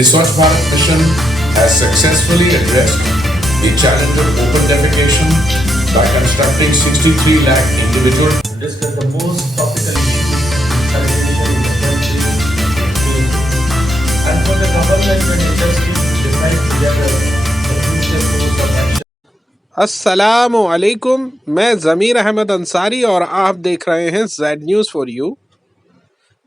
The Swachh Bharat mission has successfully addressed the challenge of open defecation by constructing 63 lakh individual. Discuss the most topical issues sanitation in the country, and for the government and industry to decide together the future course of action. अस्सलामुअलैकुम, मैं ज़मीर अहमद अंसारी और आप देख रहे हैं Z news for you.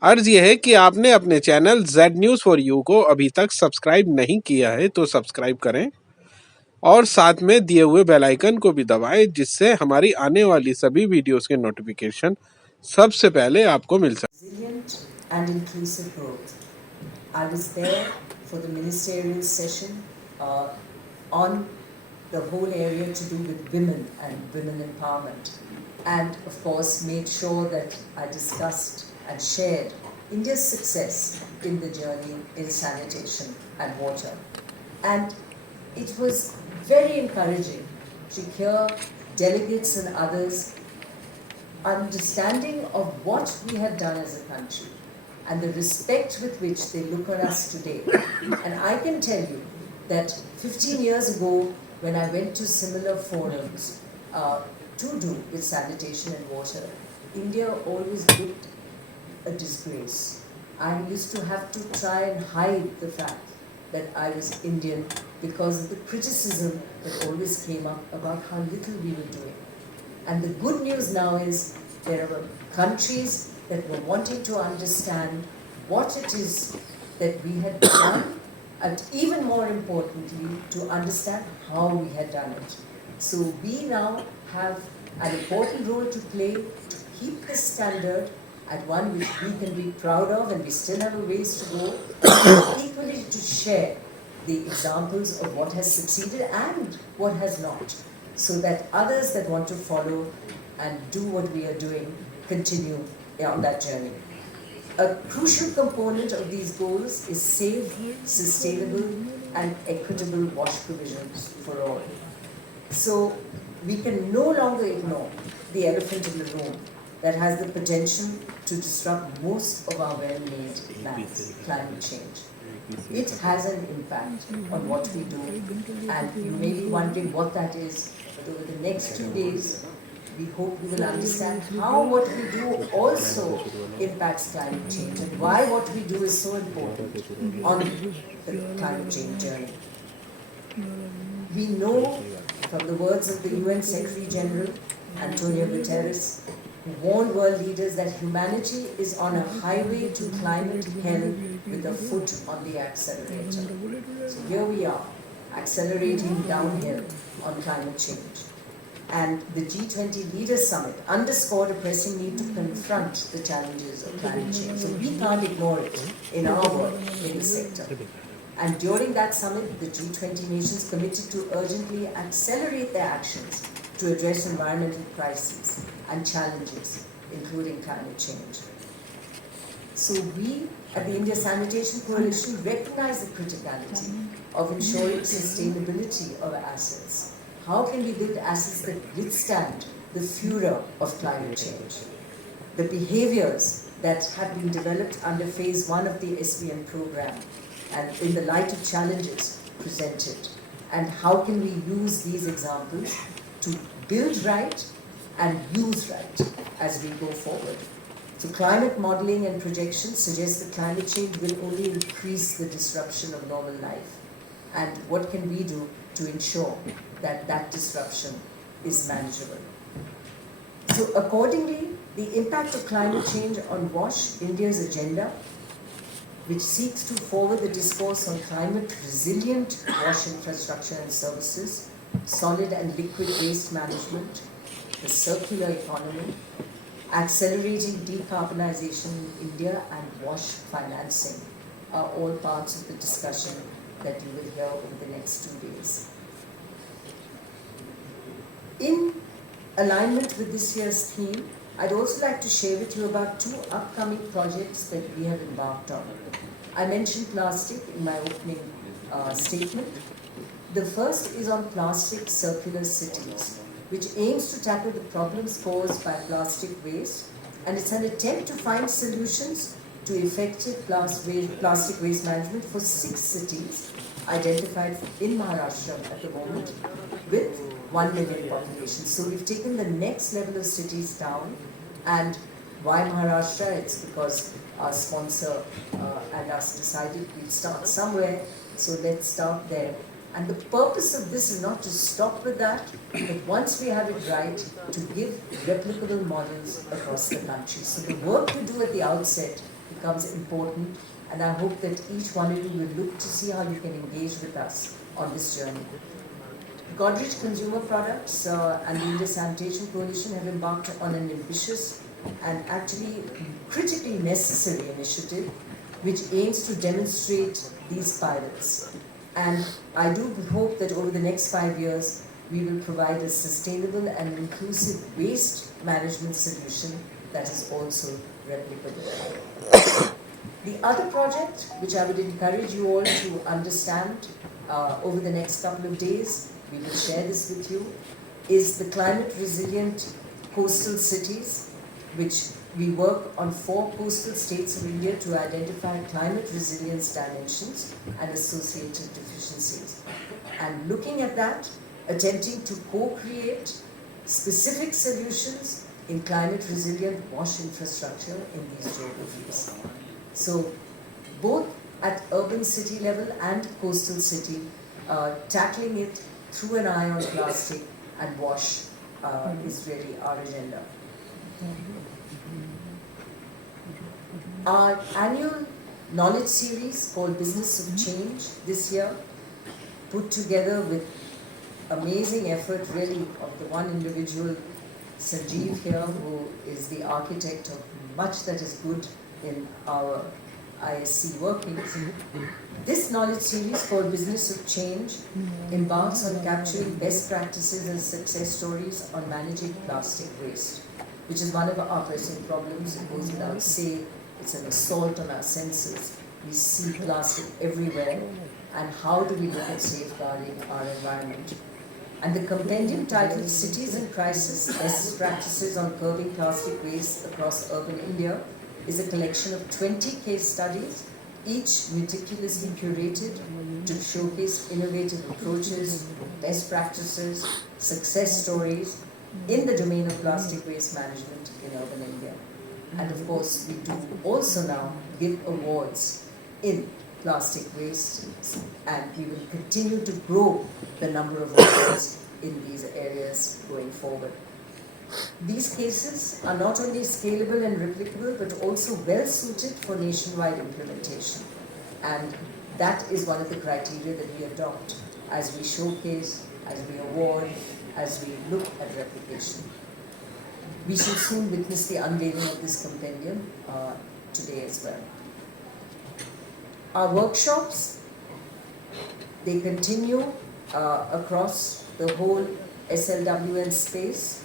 अर्ज़ यह है कि आपने अपने channel Z news for you को अभी तक सब्सक्राइब नहीं किया है तो सब्सक्राइब करें और साथ में दिए हुए बेल आइकन को भी दबाएं, जिससे हमारी आने वाली सभी वीडियोस के नोटिफिकेशन सबसे पहले आपको मिल सके। Resilient and inclusive growth. I was there for the ministerial session on the whole area to do with women and women empowerment, and of course made sure that I discussed and shared India's success in the journey in sanitation and water. And it was very encouraging to hear delegates and others understanding of what we have done as a country and the respect with which they look at us today. And I can tell you that 15 years ago, when I went to similar forums to do with sanitation and water, India always looked a disgrace. I used to have to try and hide the fact that I was Indian because of the criticism that always came up about how little we were doing. And the good news now is there were countries that were wanting to understand what it is that we had done, and even more importantly, to understand how we had done it. So we now have an important role to play to keep this standard at one which we can be proud of, and we still have a ways to go, and equally to share the examples of what has succeeded and what has not, so that others that want to follow and do what we are doing continue on that journey. A crucial component of these goals is safe, sustainable and equitable wash provisions for all. So we can no longer ignore the elephant in the room that has the potential to disrupt most of our well-made plans, climate change. It has an impact on what we do, and you may be wondering what that is, but over the next 2 days, we hope we will understand how what we do also impacts climate change and why what we do is so important on the climate change journey. We know from the words of the UN Secretary General, Antonio Guterres, who warned world leaders that humanity is on a highway to climate hell with a foot on the accelerator. So here we are, accelerating downhill on climate change. And the G20 Leaders Summit underscored a pressing need to confront the challenges of climate change. So we can't ignore it in our work in the sector. And during that summit, the G20 nations committed to urgently accelerate their actions to address environmental crises and challenges, including climate change. So we at the India Sanitation Coalition recognize the criticality of ensuring sustainability of assets. How can we build assets that withstand the furor of climate change? The behaviors that have been developed under phase 1 of the SBM program, and in the light of challenges presented, and how can we use these examples to build right and use right as we go forward. So climate modeling and projections suggest that climate change will only increase the disruption of normal life. And what can we do to ensure that that disruption is manageable? So accordingly, the impact of climate change on WASH, India's agenda, which seeks to forward the discourse on climate resilient WASH infrastructure and services, solid and liquid waste management, the circular economy, accelerating decarbonization in India, and WASH financing are all parts of the discussion that you will hear over the next 2 days. In alignment with this year's theme, I'd also like to share with you about 2 upcoming projects that we have embarked on. I mentioned plastic in my opening statement. The first is on plastic circular cities, which aims to tackle the problems caused by plastic waste, and it's an attempt to find solutions to effective plastic waste management for 6 cities identified in Maharashtra at the moment with 1 million population. So we've taken the next level of cities down. And why Maharashtra? It's because our sponsor and us decided we'd start somewhere, so let's start there. And the purpose of this is not to stop with that, but once we have it right, to give replicable models across the country. So the work we do at the outset becomes important, and I hope that each one of you will look to see how you can engage with us on this journey. Godrej Consumer Products and the India Sanitation Coalition have embarked on an ambitious and actually critically necessary initiative which aims to demonstrate these pilots. And I do hope that over the next 5 years, we will provide a sustainable and inclusive waste management solution that is also replicable. The other project, which I would encourage you all to understand over the next couple of days, we will share this with you, is the climate resilient coastal cities, which we work on 4 coastal states of India to identify climate resilience dimensions and associated deficiencies. And looking at that, attempting to co-create specific solutions in climate resilient wash infrastructure in these geographies. So both at urban city level and coastal city, tackling it through an eye on plastic and wash is really our agenda. Our annual knowledge series called Business of Change this year, put together with amazing effort really of the one individual, Sanjeev here, who is the architect of much that is good in our ISC workings. This knowledge series called Business of Change embarks on capturing best practices and success stories on managing plastic waste, which is one of our pressing problems. It goes without saying, it's an assault on our senses. We see plastic everywhere, and how do we look at safeguarding our environment? And the compendium titled Cities in Crisis, Best Practices on Curbing Plastic Waste Across Urban India is a collection of 20 case studies, each meticulously curated to showcase innovative approaches, best practices, success stories in the domain of plastic waste management in urban India. And of course, we do also now give awards in plastic waste, and we will continue to grow the number of awards in these areas going forward. These cases are not only scalable and replicable, but also well suited for nationwide implementation. And that is one of the criteria that we adopt as we showcase, as we award, as we look at replication. We shall soon witness the unveiling of this compendium today as well. Our workshops, they continue across the whole SLWN space,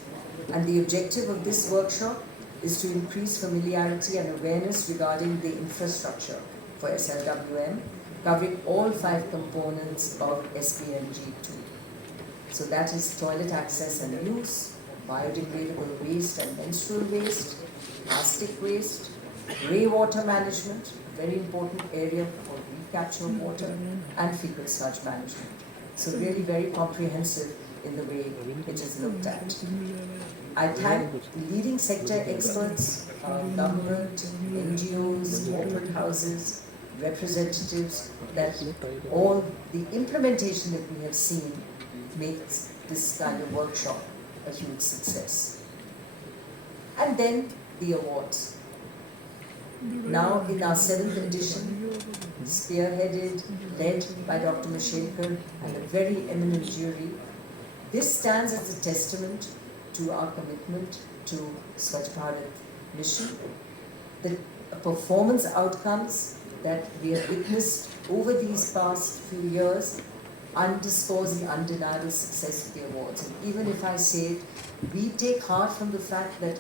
and the objective of this workshop is to increase familiarity and awareness regarding the infrastructure for SLWM, covering all 5 components of SPMG2. So that is toilet access and use, biodegradable waste and menstrual waste, plastic waste, grey water management, a very important area for recapture of water, and fecal sludge management. So really very comprehensive in the way it is looked at. I thank leading sector experts, government, NGOs, corporate houses, representatives, that all the implementation that we have seen makes this kind of workshop a huge success. And then the awards. Now in our 7th edition, spearheaded, led by Dr. Mashelkar and a very eminent jury, this stands as a testament to our commitment to Swachh Bharat mission. The performance outcomes that we have witnessed over these past few years underscores the undeniable success of the awards. And even if I say it, we take heart from the fact that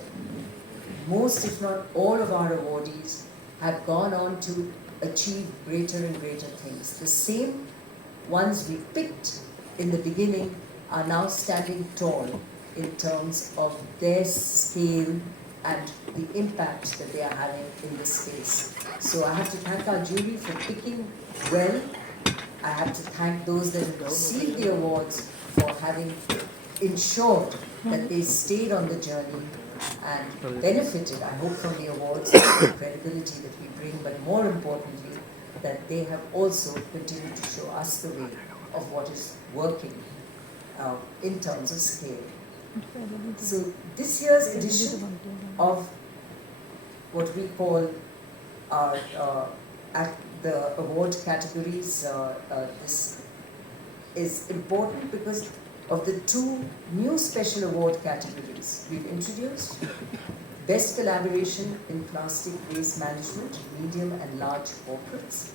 most, if not all, of our awardees have gone on to achieve greater and greater things. The same ones we picked in the beginning are now standing tall in terms of their scale and the impact that they are having in this space. So I have to thank our jury for picking well. I have to thank those that have received the awards for having ensured that they stayed on the journey and benefited, I hope, from the awards, the credibility that we bring, but more importantly, that they have also continued to show us the way of what is working in terms of scale. So this year's edition of what we call our the award categories, this is important because of the two new special award categories we've introduced. Best Collaboration in Plastic Waste Management, Medium and Large Corporates,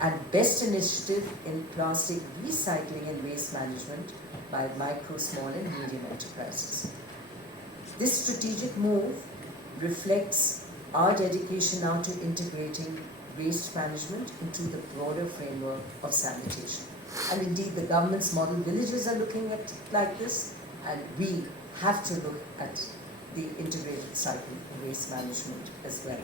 and Best Initiative in Plastic Recycling and Waste Management by Micro, Small and Medium Enterprises. This strategic move reflects our dedication now to integrating waste management into the broader framework of sanitation. And indeed, the government's model villages are looking at it like this, and we have to look at the integrated cycle of waste management as well.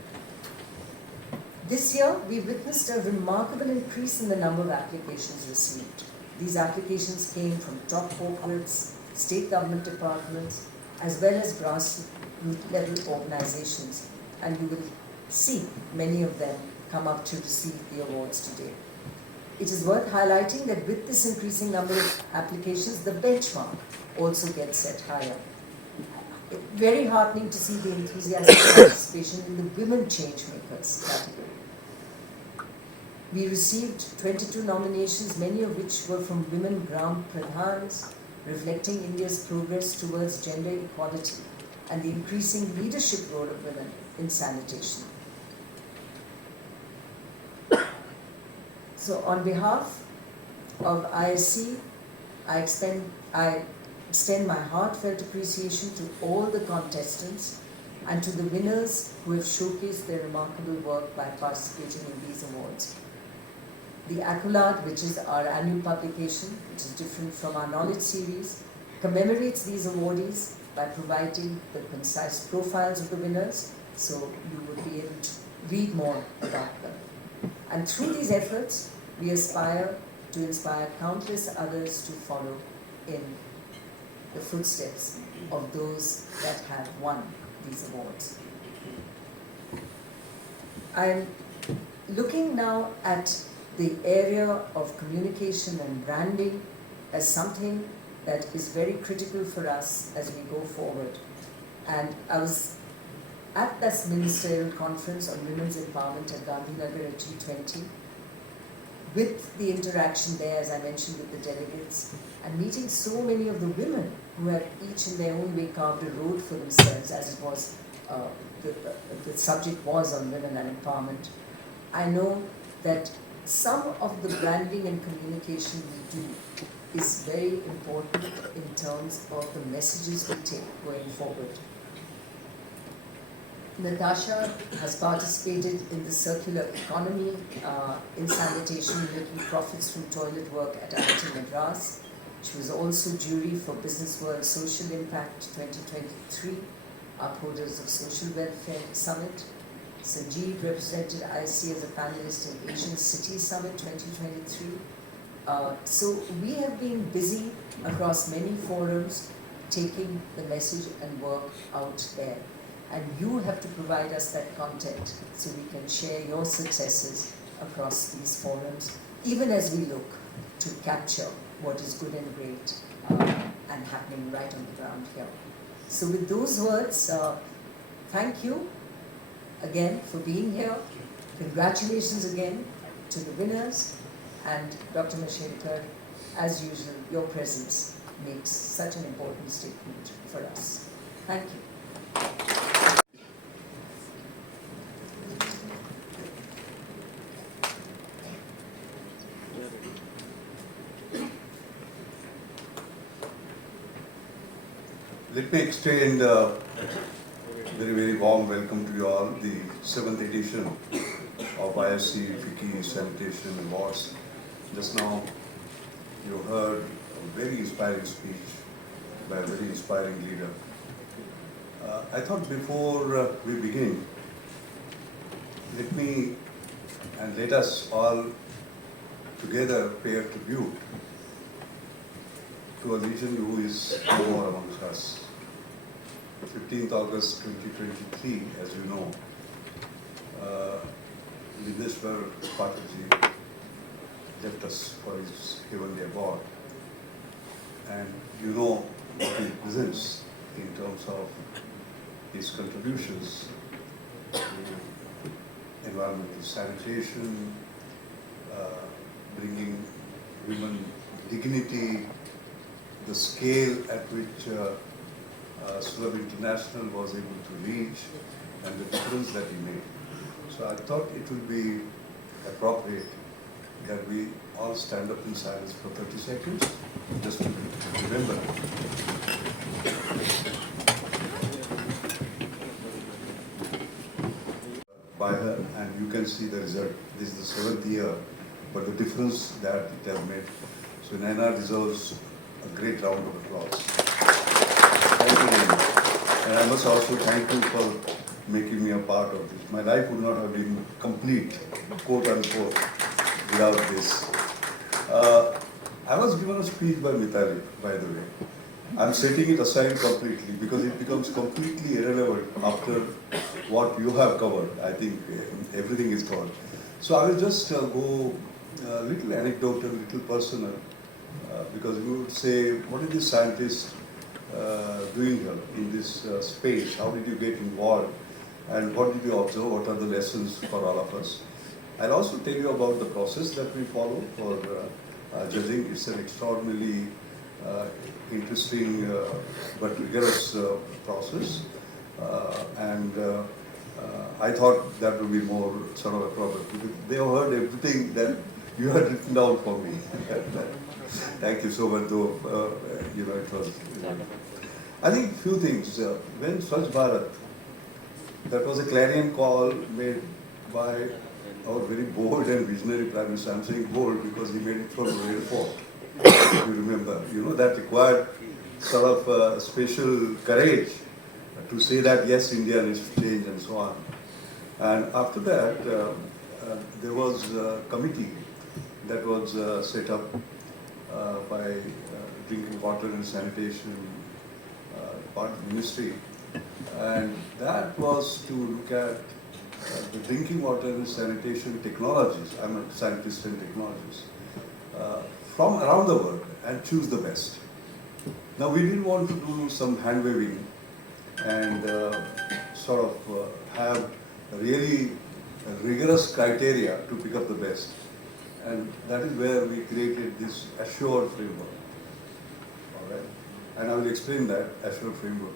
This year, we witnessed a remarkable increase in the number of applications received. These applications came from top corporates, state government departments, as well as grassroots level organizations, and you will see many of them come up to receive the awards today. It is worth highlighting that with this increasing number of applications, the benchmark also gets set higher. Very heartening to see the enthusiastic participation in the Women Changemakers category. We received 22 nominations, many of which were from women Gram Pradhans, reflecting India's progress towards gender equality and the increasing leadership role of women in sanitation. So on behalf of ISC, I extend my heartfelt appreciation to all the contestants and to the winners who have showcased their remarkable work by participating in these awards. The Accolade, which is our annual publication, which is different from our knowledge series, commemorates these awardees by providing the concise profiles of the winners, so you will be able to read more about them. And through these efforts, we aspire to inspire countless others to follow in the footsteps of those that have won these awards. I'm looking now at the area of communication and branding as something that is very critical for us as we go forward. And I was at this ministerial conference on women's empowerment at Gandhinagar at G20, with the interaction there, as I mentioned, with the delegates, and meeting so many of the women who have each in their own way carved a road for themselves, as it was, the subject was on women and empowerment. I know that some of the branding and communication we do is very important in terms of the messages we take going forward. Natasha has participated in the circular economy in sanitation, making profits from toilet work at IIT Madras. She was also jury for Business World Social Impact 2023, upholders of Social Welfare Summit. Sanjeev represented ISC as a panelist in Asian City Summit 2023. So we have been busy across many forums, taking the message and work out there. And you have to provide us that content so we can share your successes across these forums, even as we look to capture what is good and great and happening right on the ground here. So with those words, thank you again for being here. Congratulations again to the winners. And Dr. Mashelkar, as usual, your presence makes such an important statement for us. Thank you. Let me extend a very, very warm welcome to you all, the 7th edition of ISC FICCI Sanitation Awards. Just now, you heard a very inspiring speech by a very inspiring leader. I thought before we begin, let me and let us all together pay a tribute to a legend who is no more amongst us. 15th August 2023, as you know, Videshwar Pathakji left us for his heavenly abode. And you know what he presents in terms of his contributions to environmental sanitation, bringing women dignity, the scale at which Sulabh International was able to reach, and the difference that he made. So I thought it would be appropriate that we all stand up in silence for 30 seconds, just to remember. By her, and you can see the result. This is the 7th year, but the difference that it has made. So Naina deserves a great round of applause. Thank you very much. And I must also thank you for making me a part of this. My life would not have been complete, quote unquote, without this. I was given a speech by Mitali, by the way. I'm setting it aside completely because it becomes completely irrelevant after what you have covered. I think everything is covered. So I will just go a little anecdotal, little personal, because you would say, what is this scientist doing here in this space? How did you get involved? And what did you observe? What are the lessons for all of us? I'll also tell you about the process that we follow for judging. It's an extraordinarily interesting but rigorous process. I thought that would be more sort of appropriate because they have heard everything that you had written down for me. Thank you so much, though. It was. I think few things. When Swachh Bharat, that was a clarion call made by our very bold and visionary Prime Minister. I'm saying bold because he made it from the airport. If you remember, that required sort of special courage to say that yes, India needs to change and so on. And after that, there was a committee that was set up by Drinking Water and Sanitation part of the ministry, and that was to look at the drinking water and sanitation technologies. I'm a scientist in technologies from around the world and choose the best. Now we didn't want to do some hand waving and sort of have really rigorous criteria to pick up the best. And that is where we created this assured framework. All right? And I will explain that assured framework.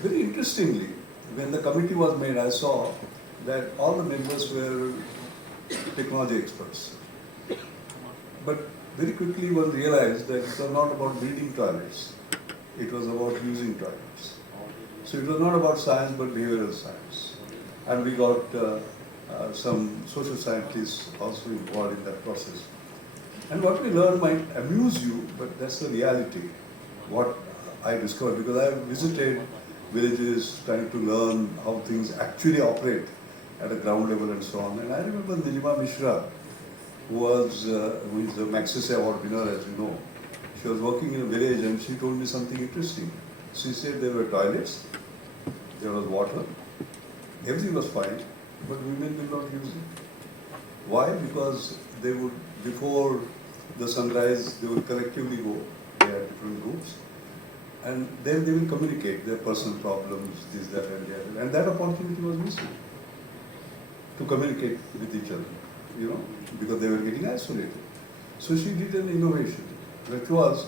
Very interestingly, when the committee was made, I saw that all the members were technology experts. But very quickly one realized that it was not about building toilets. It was about using toilets. So it was not about science but behavioral science. And we got some social scientists also involved in that process. And what we learned might amuse you, but that's the reality, what I discovered, because I visited villages trying to learn how things actually operate at a ground level and so on. And I remember Nilima Mishra, who is a Maxis Award winner, as you know. She was working in a village and she told me something interesting. She said there were toilets, there was water, everything was fine, but women will not use it. Why? Because they would, before the sunrise, they would collectively go, they had different groups, and then they will communicate their personal problems, this, that, and the other. And that opportunity was missing to communicate with each other, because they were getting isolated. So she did an innovation, which was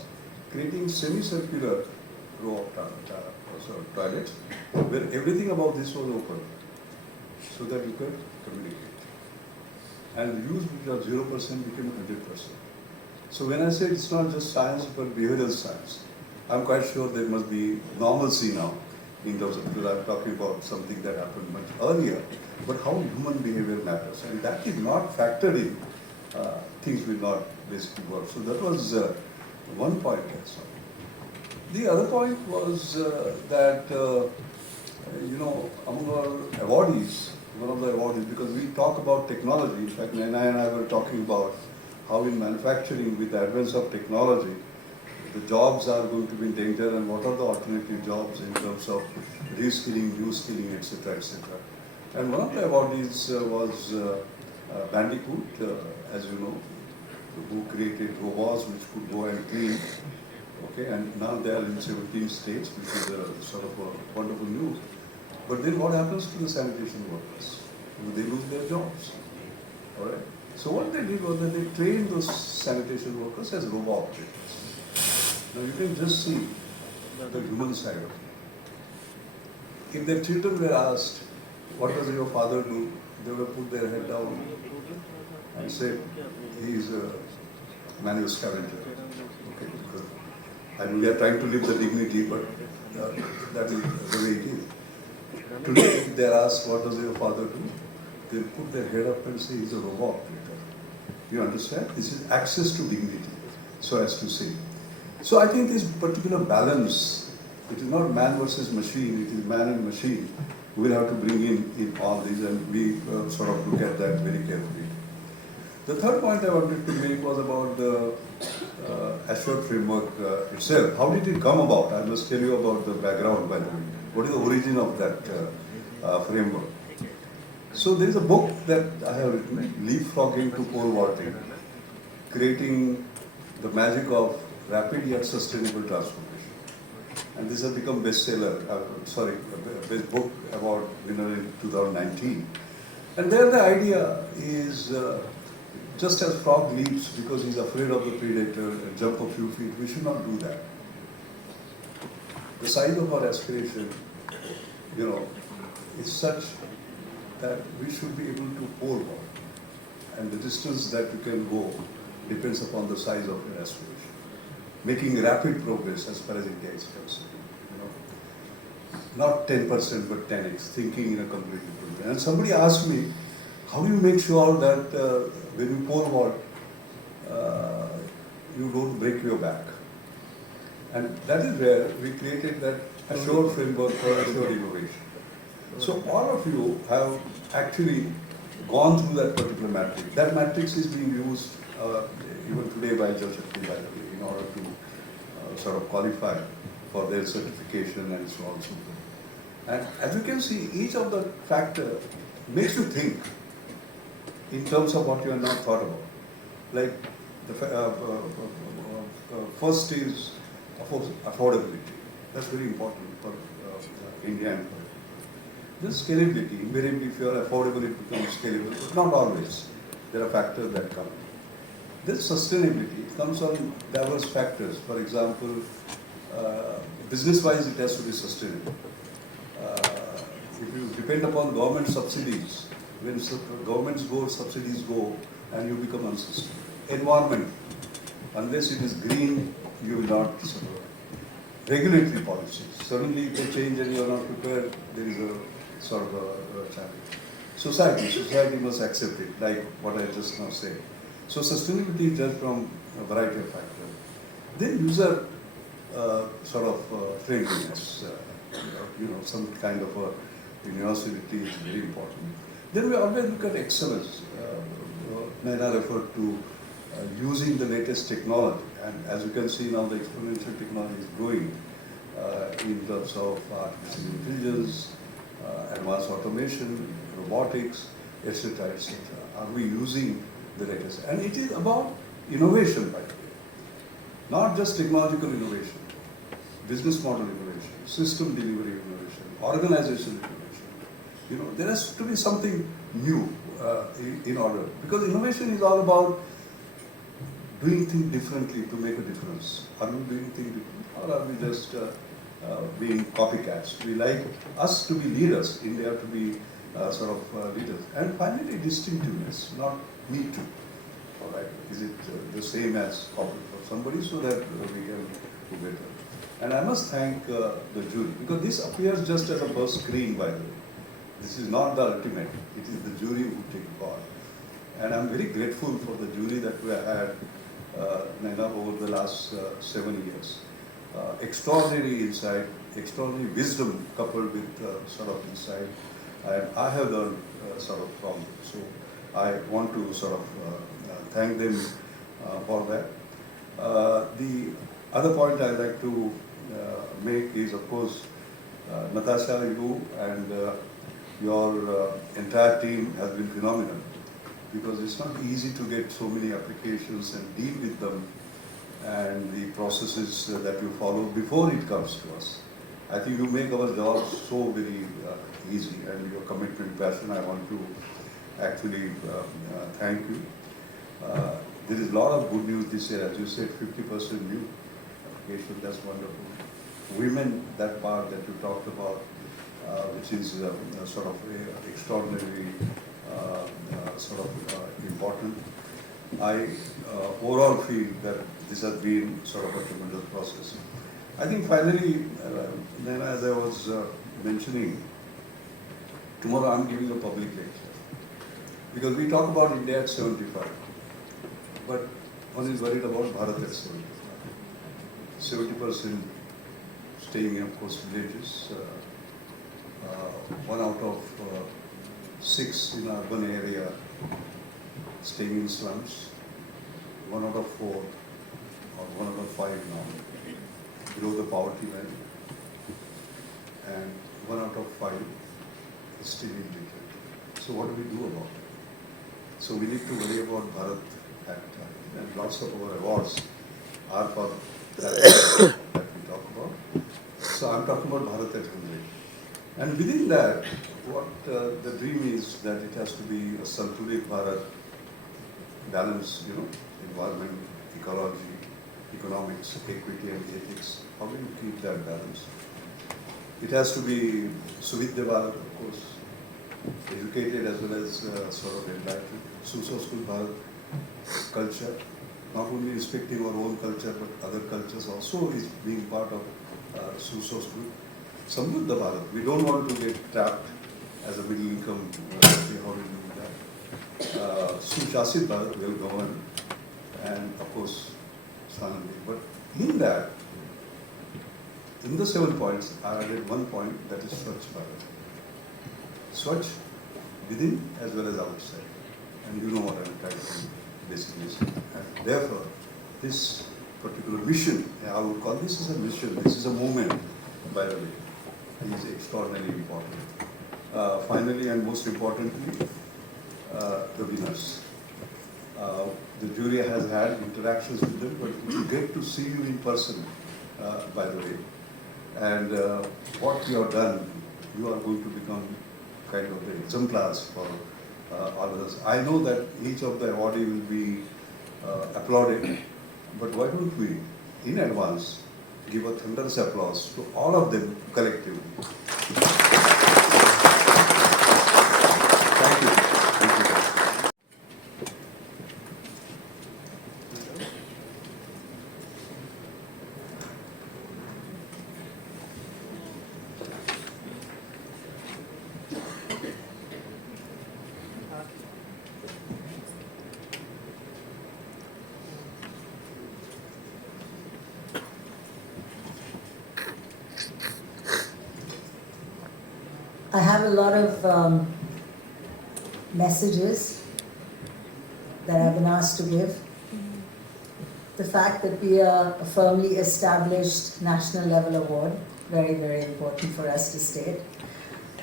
creating semicircular row of toilets, where everything about this was open, so that you could communicate. And use which was 0% became 100%. So when I say it's not just science, but behavioral science, I'm quite sure there must be normalcy now in terms of, because I'm talking about something that happened much earlier, but how human behavior matters. And that is not factored in, things will not basically work. So that was one point I saw. The other point was that, among our awardees, one of the awardees, because we talk about technology, in fact, Naina and I were talking about how in manufacturing, with the advance of technology, the jobs are going to be in danger and what are the alternative jobs in terms of reskilling, new skilling, etc., etc. And one of the awardees was Bandicoot, as you know, who created robots which could go and clean. Okay, and now they are in 17 states, which is a sort of a wonderful news. But then what happens to the sanitation workers? They lose their jobs. All right. So what they did was that they trained those sanitation workers as robot operators. Now you can just see the human side of it. If their children were asked, what does your father do? They would put their head down and say, he is a manual scavenger. Okay, because, I mean, we are trying to live the dignity, but that is the way it is. Today, if they are asked, what does your father do? They put their head up and say, he's a robot operator. You understand? This is access to dignity, so as to say. So I think this particular balance, it is not man versus machine, it is man and machine. We will have to bring in all these, and we sort of look at that very carefully. The third point I wanted to make was about the assured framework itself. How did it come about? I must tell you about the background, by the way. What is the origin of that framework? So there is a book that I have written, Leapfrogging to Pole Vaulting, creating the magic of rapid yet sustainable transformation. And this has become bestseller, best book award winner in 2019. And there the idea is, just as frog leaps because he's afraid of the predator and jump a few feet, we should not do that. The size of our aspiration, is such that we should be able to pole vault. And the distance that you can go depends upon the size of your aspiration. Making rapid progress as far as India is concerned. Not 10%, but 10x, thinking in a completely different way. And somebody asked me, how do you make sure that when you pole vault, you don't break your back? And that is where we created that assured framework for assured innovation. So all of you have actually gone through that particular matrix. That matrix is being used even today by Joshakti, by the way, in order to sort of qualify for their certification and so on and so forth. And as you can see, each of the factors makes you think in terms of what you have not thought about. Like the first is affordability. That's very important for India and then scalability. Invariably, if you are affordable, it becomes scalable, but not always. There are factors that come. Then sustainability. It comes on diverse factors. For example, business-wise, it has to be sustainable. If you depend upon government subsidies, when governments go, subsidies go, and you become unsustainable. Environment, unless it is green, you will not survive. Regulatory policies, suddenly if they change and you are not prepared, there is a sort of a challenge. Society must accept it, like what I just now said. So sustainability is judged from a variety of factors. Then user friendliness, some kind of a universality is very important. Then we always look at excellence. Naina referred to using the latest technology, and as you can see now, the exponential technology is growing in terms of artificial intelligence, advanced automation, robotics, etc., etc. Are we using the latest? And it is about innovation, by the way, not just technological innovation, business model innovation, system delivery innovation, organizational innovation. There has to be something new in order, because innovation is all about doing things differently to make a difference. Are we doing things differently, or are we just being copycats? We like us to be leaders, India to be leaders. And finally, distinctiveness, not me too. All right, is it the same as copy for somebody, so that we can do better? And I must thank the jury, because this appears just as a first screen, by the way. This is not the ultimate, it is the jury who take part. And I'm very grateful for the jury that we have had, Naina, over the last 7 years. extraordinary insight, extraordinary wisdom coupled with sort of insight, and I have learned sort of from. So I want to sort of thank them for that. The other point I'd like to make is, of course, Natasha, you and your entire team has been phenomenal, because it's not easy to get so many applications and deal with them and the processes that you follow before it comes to us. I think you make our job so very easy, and your commitment, passion, I want to actually thank you. There is a lot of good news this year, as you said, 50% new application, that's wonderful. Women, that part that you talked about, which is sort of extraordinarily sort of important. I overall feel that this has been sort of a tremendous process. I think finally, then as I was mentioning, tomorrow I'm giving a public lecture. Because we talk about India at 75, but one is worried about Bharat at 75. 70% staying in, of course, villages. 1 out of 6 in urban area staying in slums. 1 out of 4 or 1 out of 5 now below the poverty line, and 1 out of 5 is still illiterate. So what do we do about it? So we need to worry about Bharat at and lots of our awards are for that we talk about. So I'm talking about Bharat at 100. And within that, what the dream is that it has to be a Santulic Bharat, balance, environment, ecology, economics, equity and ethics. How do you keep that balance? It has to be Suvidya Bharat, of course, educated as well as sort of enlightened. Successful Bharat, culture, not only respecting our own culture but other cultures also is being part of successful. Samruddha Bharat, we don't want to get trapped as a middle income country, how do we do that? Sushasit Bharat, well governed, and of course, Swanandi. But in that, in the 7 points, I added 1 point, that is Swachh Bharat. Swachh within as well as outside. And you know what I'm trying to basically say. And therefore, this particular mission, I would call this as a mission, this is a movement, by the way, is extraordinarily important. Finally, and most importantly, the winners. The jury has had interactions with them, but we get to see you in person, by the way. And what you have done, you are going to become kind of the exemplars for all of us. I know that each of the awardee will be applauded, but why don't we, in advance, give a thunderous applause to all of them collectively. Thank you. Thank you. I have a lot of messages that I've been asked to give. The fact that we are a firmly established national level award, very, very important for us to state.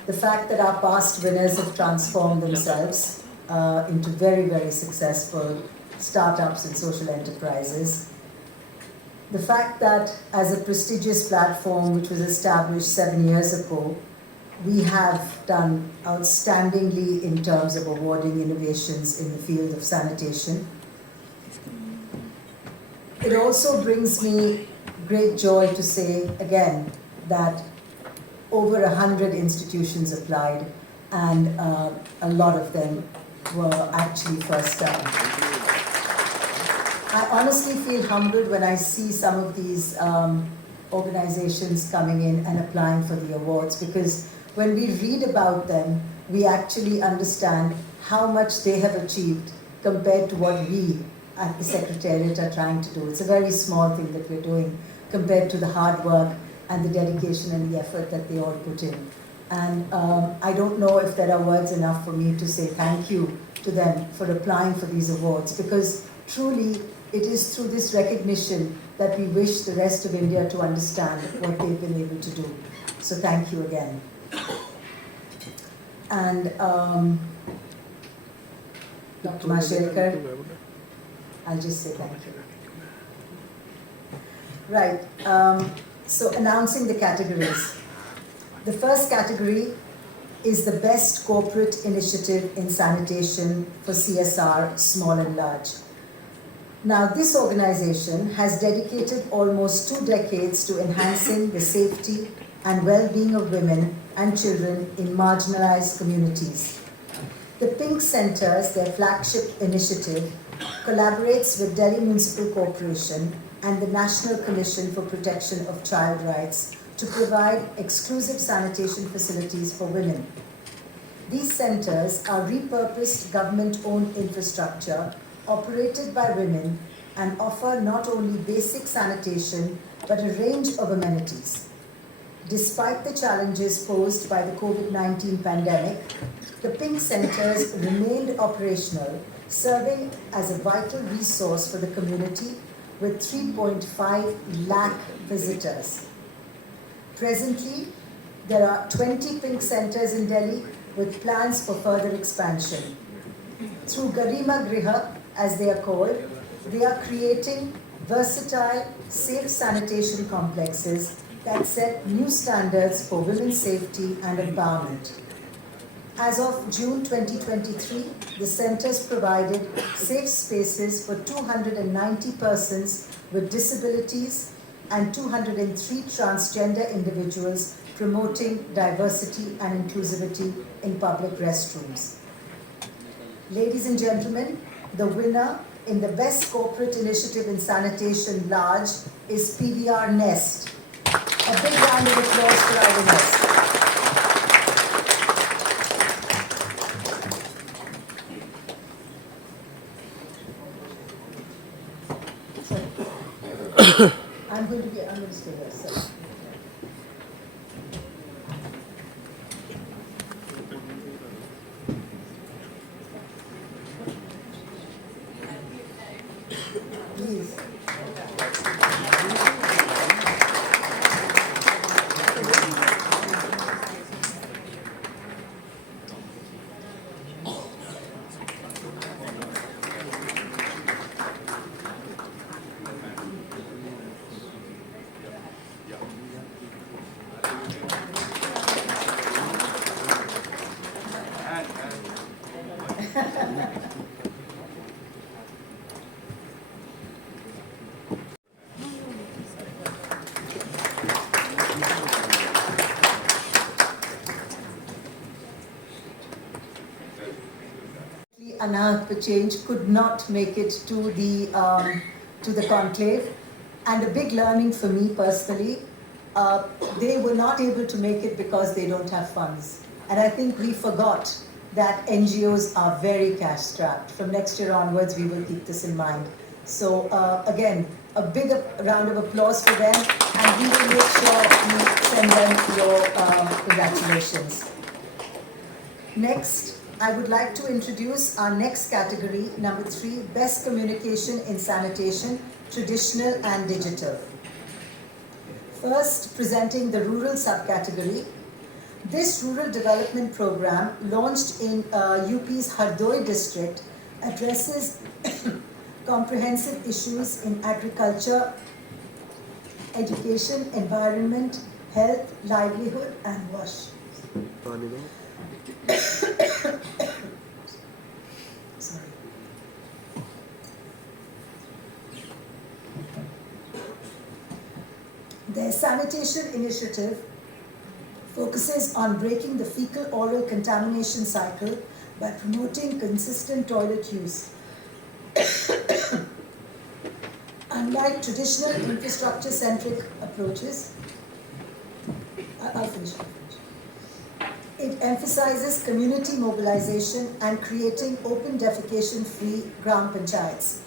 The fact that our past winners have transformed themselves into very, very successful startups and social enterprises. The fact that as a prestigious platform which was established 7 years ago, we have done outstandingly in terms of awarding innovations in the field of sanitation. It also brings me great joy to say again that over 100 institutions applied, and a lot of them were actually first time. I honestly feel humbled when I see some of these organizations coming in and applying for the awards, because when we read about them, we actually understand how much they have achieved compared to what we at the Secretariat are trying to do. It's a very small thing that we're doing, compared to the hard work and the dedication and the effort that they all put in. And I don't know if there are words enough for me to say thank you to them for applying for these awards, because truly it is through this recognition that we wish the rest of India to understand what they've been able to do. So thank you again. And Dr. Mashelkar, I'll just say thank you. Right, so announcing the categories. The first category is the best corporate initiative in sanitation for CSR, small and large. Now, this organization has dedicated almost 2 decades to enhancing the safety and well-being of women and children in marginalized communities. The Pink Centers, their flagship initiative, collaborates with Delhi Municipal Corporation and the National Commission for Protection of Child Rights to provide exclusive sanitation facilities for women. These centers are repurposed government-owned infrastructure operated by women and offer not only basic sanitation but a range of amenities. Despite the challenges posed by the COVID-19 pandemic, the Pink Centers remained operational, serving as a vital resource for the community with 3.5 lakh visitors. Presently, there are 20 Pink Centers in Delhi with plans for further expansion. Through Garima Griha, as they are called, they are creating versatile, safe sanitation complexes that set new standards for women's safety and empowerment. As of June 2023, the centers provided safe spaces for 290 persons with disabilities and 203 transgender individuals, promoting diversity and inclusivity in public restrooms. Ladies and gentlemen, the winner in the Best Corporate Initiative in Sanitation Large is PVR Nest. A big round of applause for our winners. I'm going to stay here, sir. Please. Anand Pachange could not make it to the conclave, and a big learning for me personally, they were not able to make it because they don't have funds. And I think we forgot that NGOs are very cash strapped. From next year onwards, we will keep this in mind. So again, a big round of applause for them, and we will make sure we send them your congratulations. Next, I would like to introduce our next category, number 3, Best Communication in Sanitation, Traditional and Digital. First, presenting the rural subcategory. This rural development program, launched in UP's Hardoi district, addresses comprehensive issues in agriculture, education, environment, health, livelihood, and wash. Sorry. Their sanitation initiative focuses on breaking the fecal-oral contamination cycle by promoting consistent toilet use. Unlike traditional infrastructure-centric approaches, I'll finish. It emphasizes community mobilization and creating open defecation-free gram panchayats.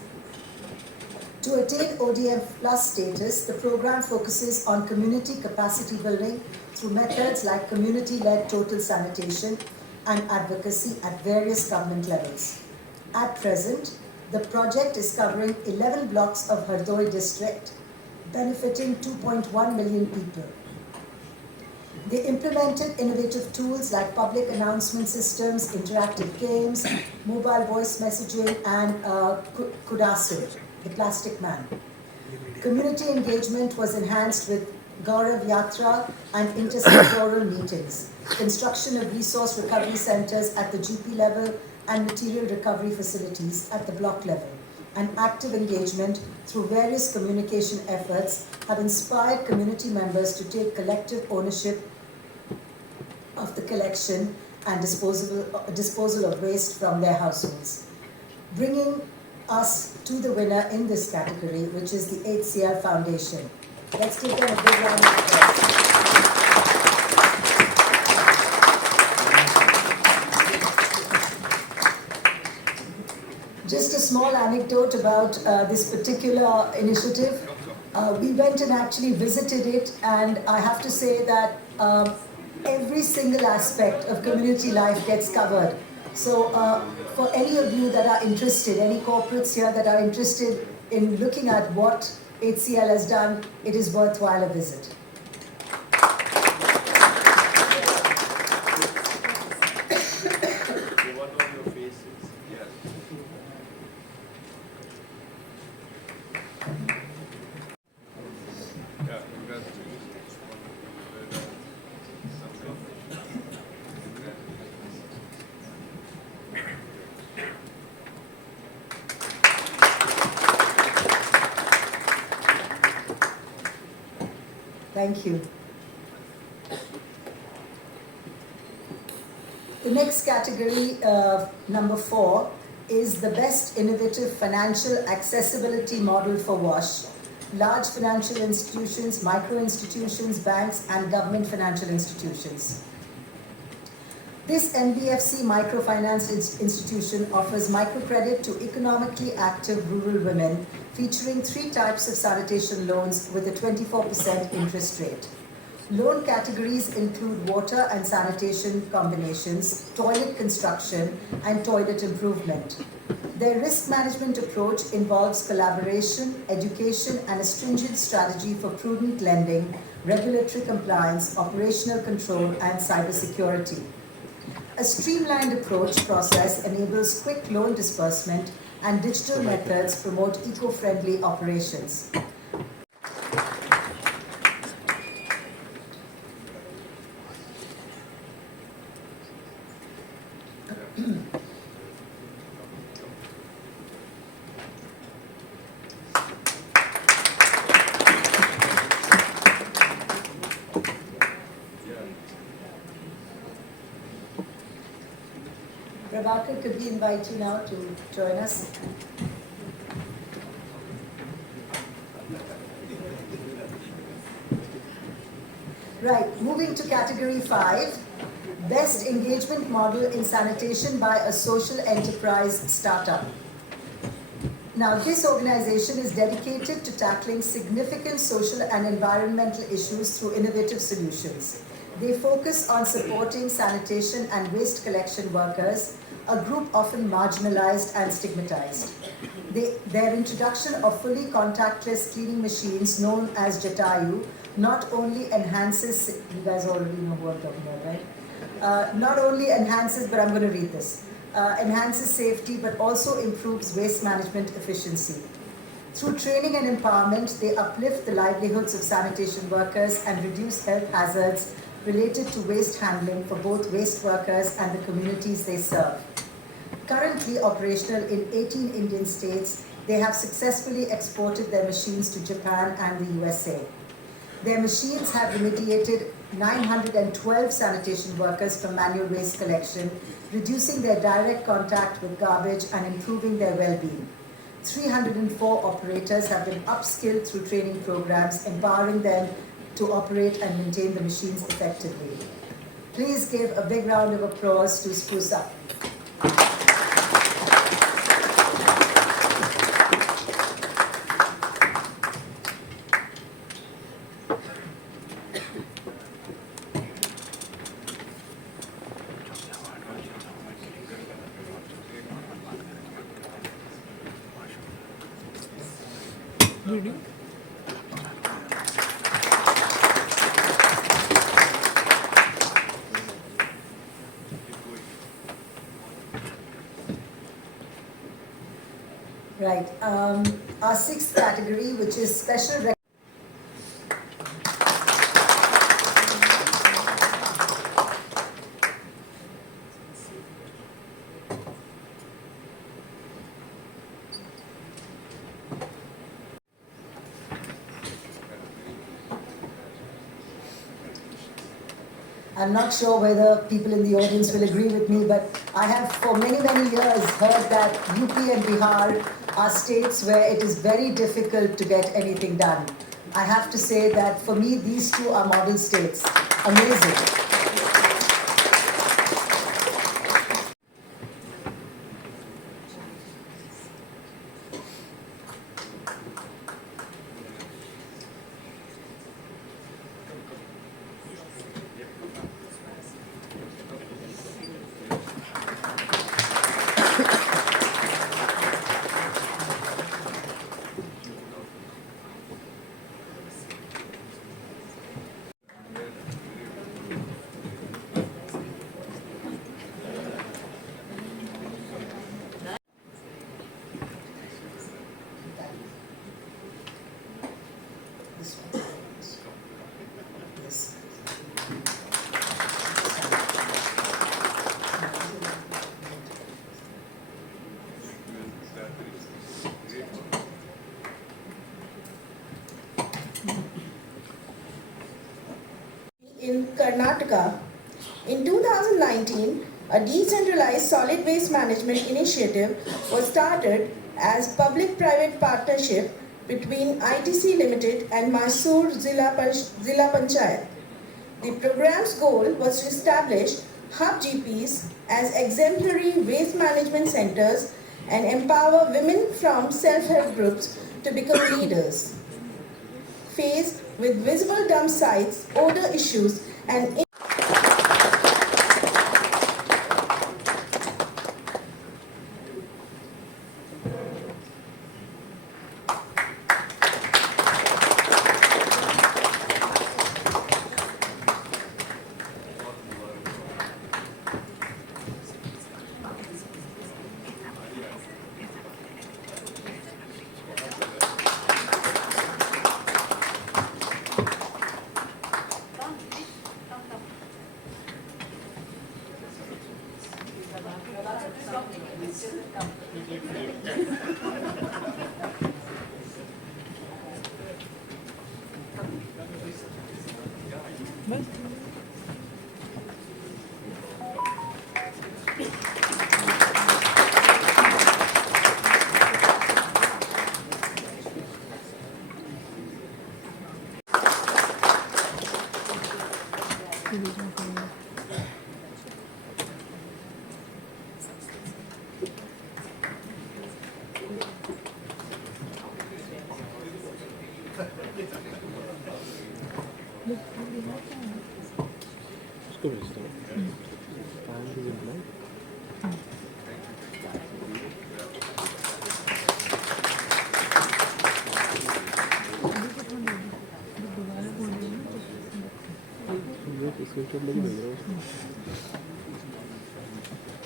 To attain ODM Plus status, the program focuses on community capacity building through methods like community-led total sanitation and advocacy at various government levels. At present, the project is covering 11 blocks of Hardoi district, benefiting 2.1 million people. They implemented innovative tools like public announcement systems, interactive games, mobile voice messaging, and Kudasu, the plastic man. Community engagement was enhanced with Gaurav Yatra and intersectoral meetings, construction of resource recovery centers at the GP level and material recovery facilities at the block level, and active engagement through various communication efforts have inspired community members to take collective ownership of the collection and disposal of waste from their households. Bringing us to the winner in this category, which is the HCL Foundation. Let's give them a big round of applause. Just a small anecdote about this particular initiative. We went and actually visited it, and I have to say that every single aspect of community life gets covered. So for any of you that are interested, any corporates here that are interested in looking at what HCL has done, it is worthwhile a visit. Thank you. The next category, number 4, is the best innovative financial accessibility model for WASH, large financial institutions, micro institutions, banks, and government financial institutions. This NBFC microfinance institution offers microcredit to economically active rural women, featuring 3 types of sanitation loans with a 24% interest rate. Loan categories include water and sanitation combinations, toilet construction, and toilet improvement. Their risk management approach involves collaboration, education, and a stringent strategy for prudent lending, regulatory compliance, operational control, and cybersecurity. A streamlined approach process enables quick loan disbursement, and digital methods promote eco-friendly operations. Prabhakar, could we invite you now to join us? Right, moving to category 5, best engagement model in sanitation by a social enterprise startup. Now, this organization is dedicated to tackling significant social and environmental issues through innovative solutions. They focus on supporting sanitation and waste collection workers, a group often marginalized and stigmatized. Their introduction of fully contactless cleaning machines known as Jatayu not only enhances, you guys already know who I'm talking about, right? Not only enhances, but I'm going to read this, enhances safety, but also improves waste management efficiency. Through training and empowerment, they uplift the livelihoods of sanitation workers and reduce health hazards related to waste handling for both waste workers and the communities they serve. Currently operational in 18 Indian states, they have successfully exported their machines to Japan and the USA. Their machines have remediated 912 sanitation workers from manual waste collection, reducing their direct contact with garbage and improving their well-being. 304 operators have been upskilled through training programs, empowering them to operate and maintain the machines effectively. Please give a big round of applause to Spruce Up. Right. Our sixth category, which is special. I'm not sure whether people in the audience will agree with me, but I have for many, many years heard that UP and Bihar are states where it is very difficult to get anything done. I have to say that for me, these two are model states. Amazing. This one. Yes. In Karnataka, in 2019, a decentralized solid waste management initiative was started as public-private partnership between ITC Limited and Mysore Zilla Panchayat. The program's goal was to establish hub GPs as exemplary waste management centers and empower women from self-help groups to become leaders. Faced with visible dump sites, odor issues, and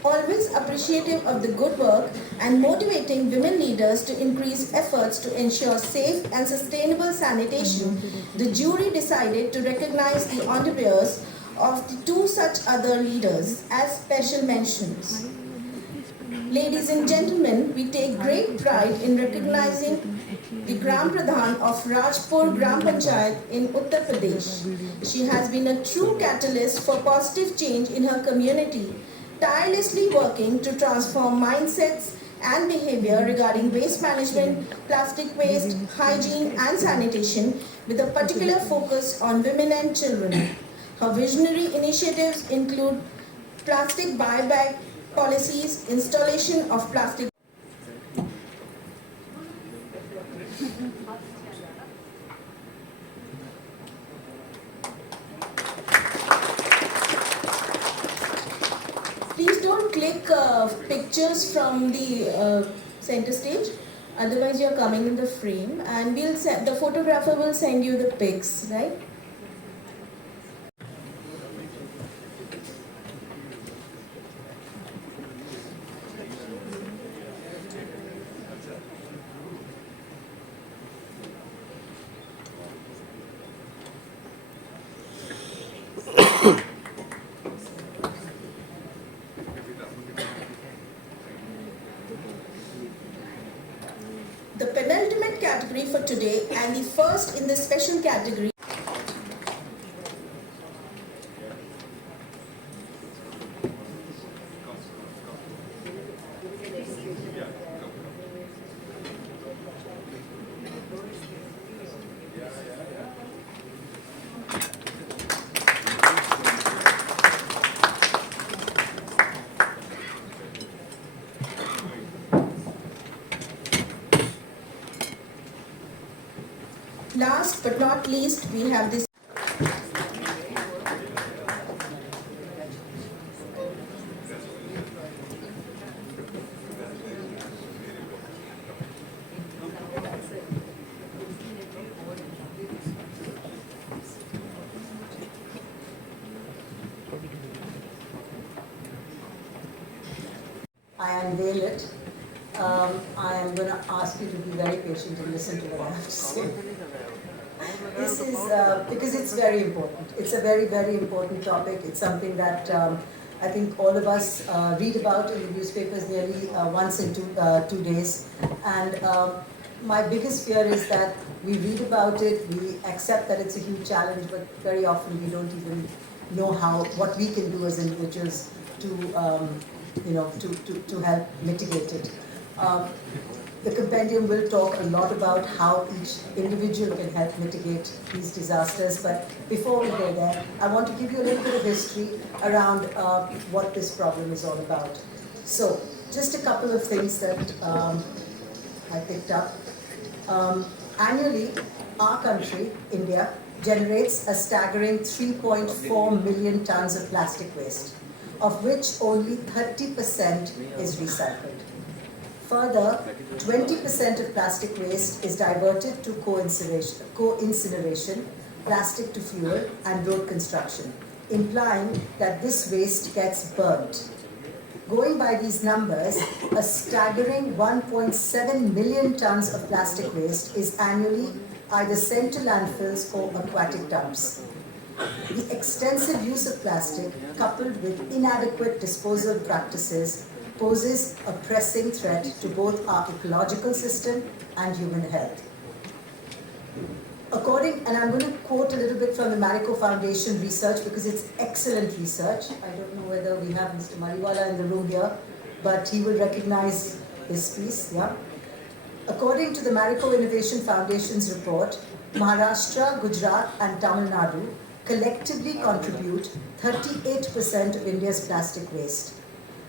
always appreciative of the good work and motivating women leaders to increase efforts to ensure safe and sustainable sanitation, the jury decided to recognize the entrepreneurs of the two such other leaders as special mentions. Ladies and gentlemen, we take great pride in recognizing the Gram Pradhan of Rajpur Gram Panchayat in Uttar Pradesh. She has been a true catalyst for positive change in her community, tirelessly working to transform mindsets and behavior regarding waste management, plastic waste, hygiene and sanitation with a particular focus on women and children. Her visionary initiatives include plastic buyback policies, installation of plastic Please don't click pictures from the center stage. Otherwise, you're coming in the frame, and the photographer will send you the pics, right? The penultimate category for today and the first in the special category. Last but not least, we have this. I unveil it. I am going to ask you to be very patient and listen to what I have to say. This is because it's very important. It's a very, very important topic. It's something that I think all of us read about in the newspapers nearly once in 2 days. And my biggest fear is that we read about it, we accept that it's a huge challenge, but very often we don't even know what we can do as individuals to to help mitigate it. The compendium will talk a lot about how each individual can help mitigate these disasters, but before we go there, I want to give you a little bit of history around what this problem is all about. So, just a couple of things that I picked up. Annually, our country, India, generates a staggering 3.4 million tons of plastic waste, of which only 30% is recycled. Further, 20% of plastic waste is diverted to co-incineration, plastic to fuel, and road construction, implying that this waste gets burnt. Going by these numbers, a staggering 1.7 million tons of plastic waste is annually either sent to landfills or aquatic dumps. The extensive use of plastic, coupled with inadequate disposal practices, poses a pressing threat to both our ecological system and human health. And I'm going to quote a little bit from the Marico Foundation research because it's excellent research. I don't know whether we have Mr. Mariwala in the room here, but he will recognize this piece, yeah. According to the Marico Innovation Foundation's report, Maharashtra, Gujarat and Tamil Nadu collectively contribute 38% of India's plastic waste.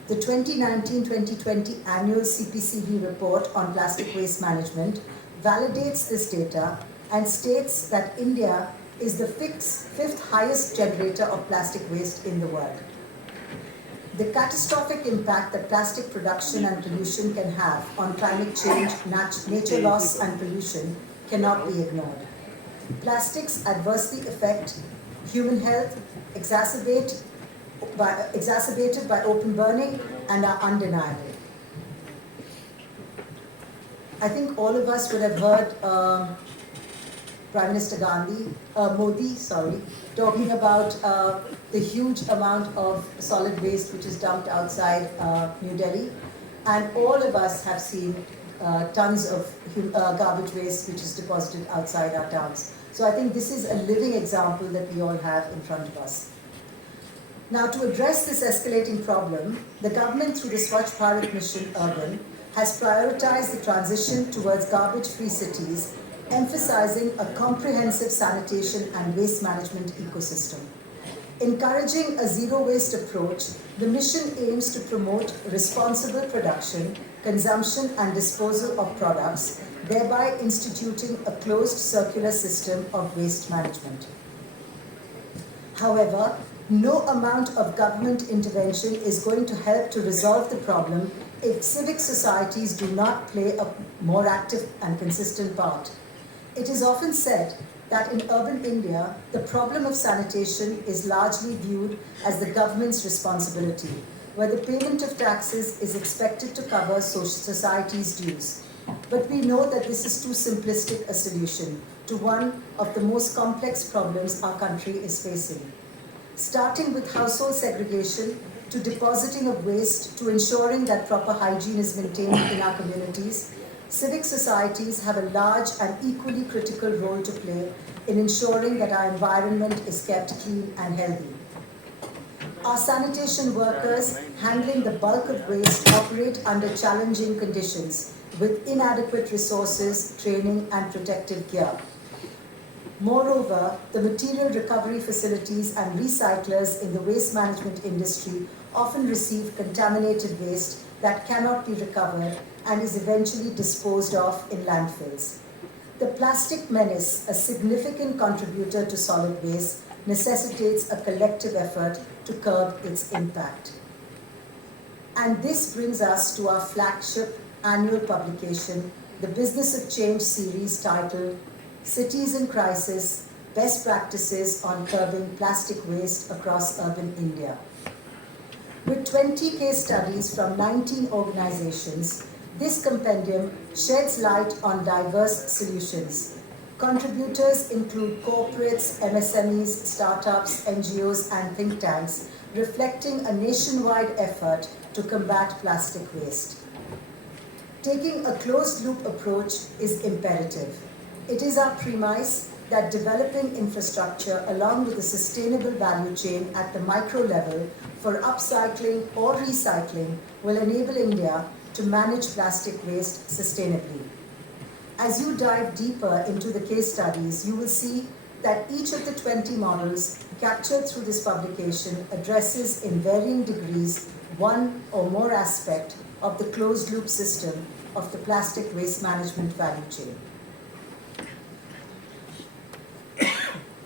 The 2019-2020 annual CPCB report on plastic waste management validates this data and states that India is the fifth highest generator of plastic waste in the world. The catastrophic impact that plastic production and pollution can have on climate change, nature loss and pollution cannot be ignored. Plastics adversely affect human health, exacerbated by open burning, and are undeniable. I think all of us would have heard Prime Minister Modi, talking about the huge amount of solid waste which is dumped outside New Delhi, and all of us have seen tons of garbage waste which is deposited outside our towns. So I think this is a living example that we all have in front of us. Now, to address this escalating problem, the government, through the Swachh Bharat Mission Urban, has prioritized the transition towards garbage-free cities, emphasizing a comprehensive sanitation and waste management ecosystem. Encouraging a zero-waste approach, the mission aims to promote responsible production, consumption and disposal of products, thereby instituting a closed circular system of waste management. However, no amount of government intervention is going to help to resolve the problem if civic societies do not play a more active and consistent part. It is often said that in urban India, the problem of sanitation is largely viewed as the government's responsibility, where the payment of taxes is expected to cover society's dues. But we know that this is too simplistic a solution to one of the most complex problems our country is facing. Starting with household segregation, to depositing of waste, to ensuring that proper hygiene is maintained in our communities, civic societies have a large and equally critical role to play in ensuring that our environment is kept clean and healthy. Our sanitation workers handling the bulk of waste operate under challenging conditions with inadequate resources, training, and protective gear. Moreover, the material recovery facilities and recyclers in the waste management industry often receive contaminated waste that cannot be recovered and is eventually disposed of in landfills. The plastic menace, a significant contributor to solid waste, necessitates a collective effort to curb its impact. And this brings us to our flagship annual publication, the Business of Change series titled Cities in Crisis, Best Practices on Curbing Plastic Waste Across Urban India. With 20 case studies from 19 organizations, this compendium sheds light on diverse solutions. Contributors include corporates, MSMEs, startups, NGOs, and think tanks, reflecting a nationwide effort to combat plastic waste. Taking a closed-loop approach is imperative. It is our premise that developing infrastructure along with a sustainable value chain at the micro level for upcycling or recycling will enable India to manage plastic waste sustainably. As you dive deeper into the case studies, you will see that each of the 20 models captured through this publication addresses in varying degrees one or more aspect of the closed-loop system of the plastic waste management value chain.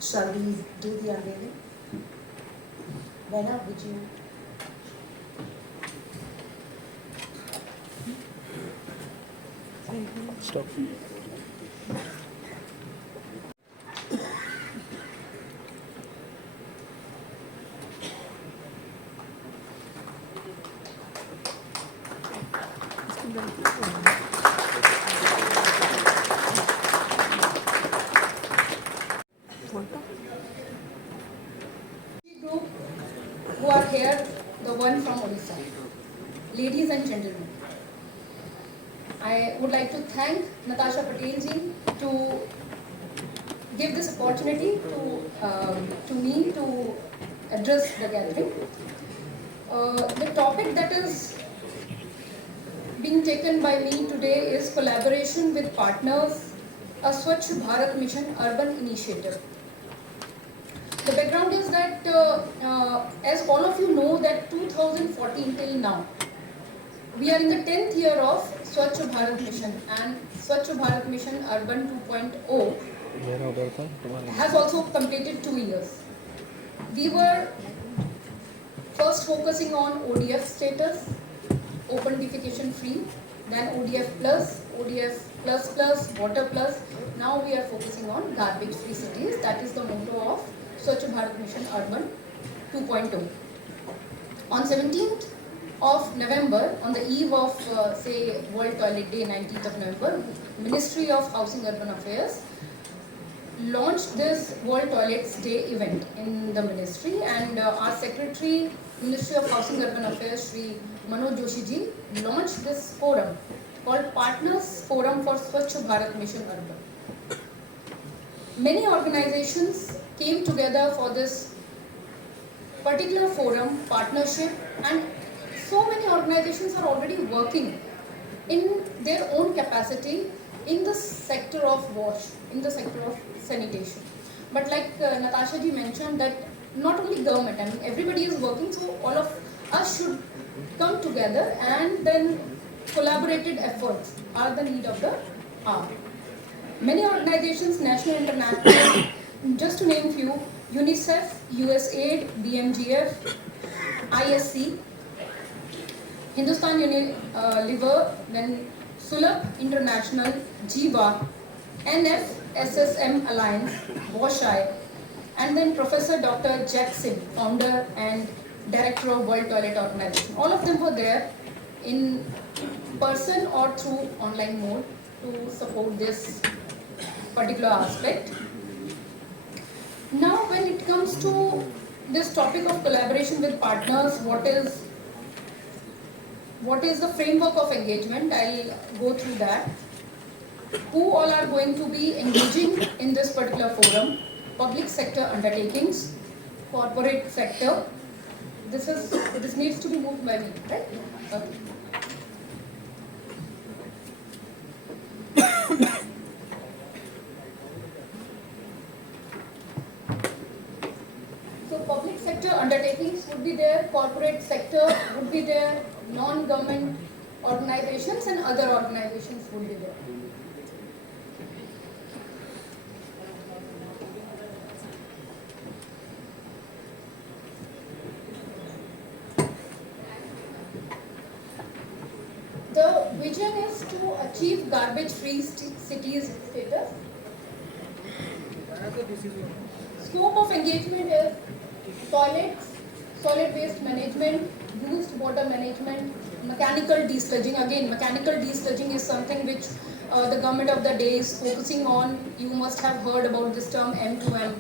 Shall we do the unveiling? Lena, would you? Stop. Group who are here, the one from Odisha. Ladies and gentlemen, I would like to thank Natasha Patel ji to give this opportunity to me to address the gathering. The topic that is being taken by me today is collaboration with partners, a Swachh Bharat Mission urban initiative. The background is that, as all of you know, that 2014 till now, we are in the 10th year of Swachh Bharat Mission, and Swachh Bharat Mission Urban 2.0 has also completed 2 years. We were first focusing on ODF status, open defecation free, then ODF plus, ODF plus plus, water plus. Now we are focusing on garbage free cities. That is the motto of Swachh Bharat Mission Urban 2.0. On 17th of November, on the eve of say World Toilet Day, 19th of November, Ministry of Housing Urban Affairs launched this World Toilets Day event in the ministry, and our Secretary, Ministry of Housing Urban Affairs, Shri Manoj Joshi ji, launched this forum called Partners Forum for Swachh Bharat Mission Urban. Many organizations came together for this particular forum, partnership, and so many organizations are already working in their own capacity in the sector of wash, in the sector of sanitation. But like Natasha ji mentioned, that not only government, I mean everybody is working, so all of us should come together, and then collaborated efforts are the need of the hour. Many organizations, national, international, just to name few, UNICEF, USAID, BMGF, ISC, Hindustan Unilever, then Sulab International, Jiva, NFSSM Alliance, Boschai, and then Professor Dr. Jackson, founder and director of World Toilet Organization. All of them were there in person or through online mode to support this particular aspect. Now, when it comes to this topic of collaboration with partners, what is the framework of engagement? I'll go through that. Who all are going to be engaging in this particular forum? Public sector undertakings, corporate sector. This needs to be moved by me, right? Okay. So public sector undertakings would be there, corporate sector would be there, non-government organizations and other organizations would be there. The vision is to achieve garbage-free cities status. Scope of engagement is toilets, solid waste management, used water management, mechanical desludging. Again, mechanical desludging is something which the government of the day is focusing on. You must have heard about this term M2M.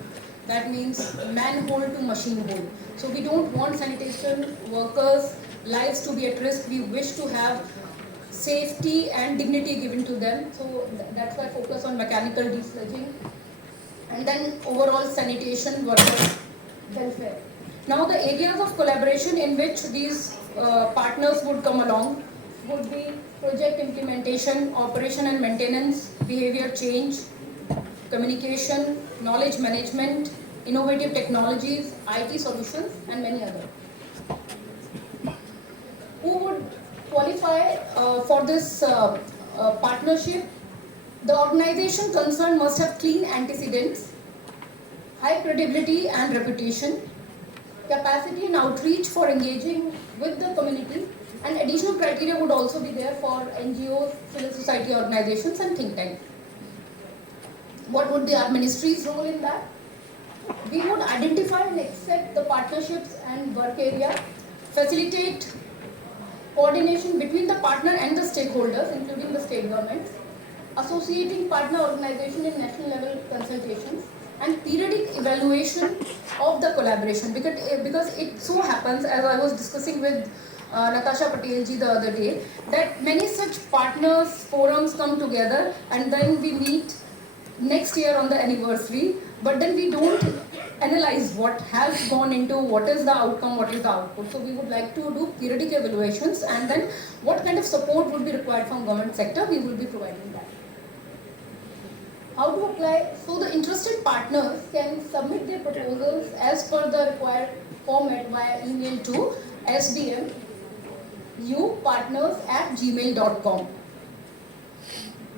That means manhole to machine hole. So we don't want sanitation workers' lives to be at risk. We wish to have safety and dignity given to them. So that's why I focus on mechanical desludging. And then overall sanitation workers' welfare. Now the areas of collaboration in which these partners would come along would be project implementation, operation and maintenance, behavior change, communication, knowledge management, innovative technologies, IT solutions and many others. Who would qualify for this partnership? The organization concerned must have clean antecedents, high credibility and reputation, capacity and outreach for engaging with the community, and additional criteria would also be there for NGOs, civil society organizations and think tanks. What would be our ministry's role in that? We would identify and accept the partnerships and work area, facilitate coordination between the partner and the stakeholders, including the state governments, associating partner organization in national level consultations, and periodic evaluation of the collaboration. Because it so happens, as I was discussing with Natasha Patel ji the other day, that many such partners, forums come together and then we meet next year on the anniversary, but then we don't analyze what has gone into, what is the outcome, what is the output. So we would like to do periodic evaluations and then what kind of support would be required from government sector, we will be providing that. How to apply? So the interested partners can submit their proposals as per the required format via email to sdmupartners@gmail.com.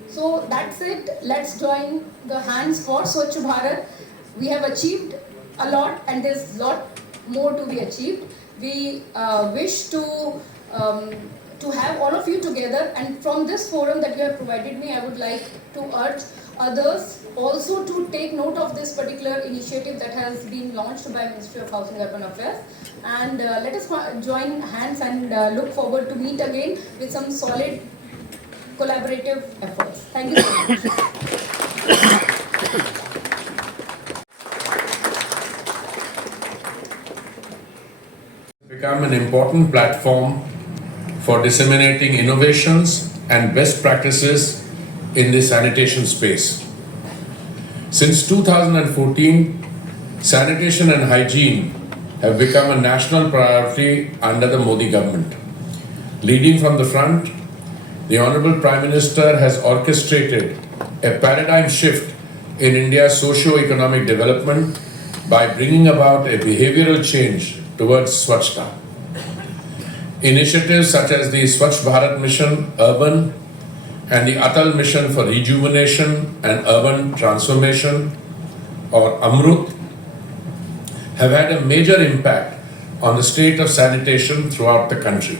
So that's it. Let's join the hands for Swachh Bharat. We have achieved a lot and there's a lot more to be achieved. We wish to have all of you together, and from this forum that you have provided me, I would like to urge others also to take note of this particular initiative that has been launched by Ministry of Housing and Urban Affairs, and let us join hands and look forward to meet again with some solid collaborative efforts. Thank you so much. Become an important platform for disseminating innovations and best practices in the sanitation space. Since 2014, sanitation and hygiene have become a national priority under the Modi government. Leading from the front, the Honorable Prime Minister has orchestrated a paradigm shift in India's socio-economic development by bringing about a behavioral change towards Swachhta. Initiatives such as the Swachh Bharat Mission Urban and the Atal Mission for Rejuvenation and Urban Transformation, or AMRUT, have had a major impact on the state of sanitation throughout the country.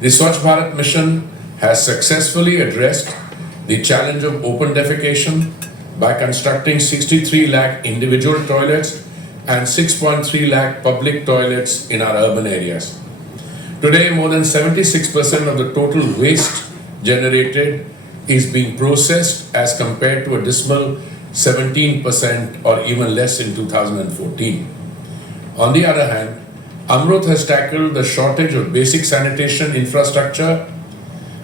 The Swachh Bharat mission has successfully addressed the challenge of open defecation by constructing 63 lakh individual toilets and 6.3 lakh public toilets in our urban areas. Today, more than 76% of the total waste generated is being processed as compared to a dismal 17% or even less in 2014. On the other hand, Amrut has tackled the shortage of basic sanitation infrastructure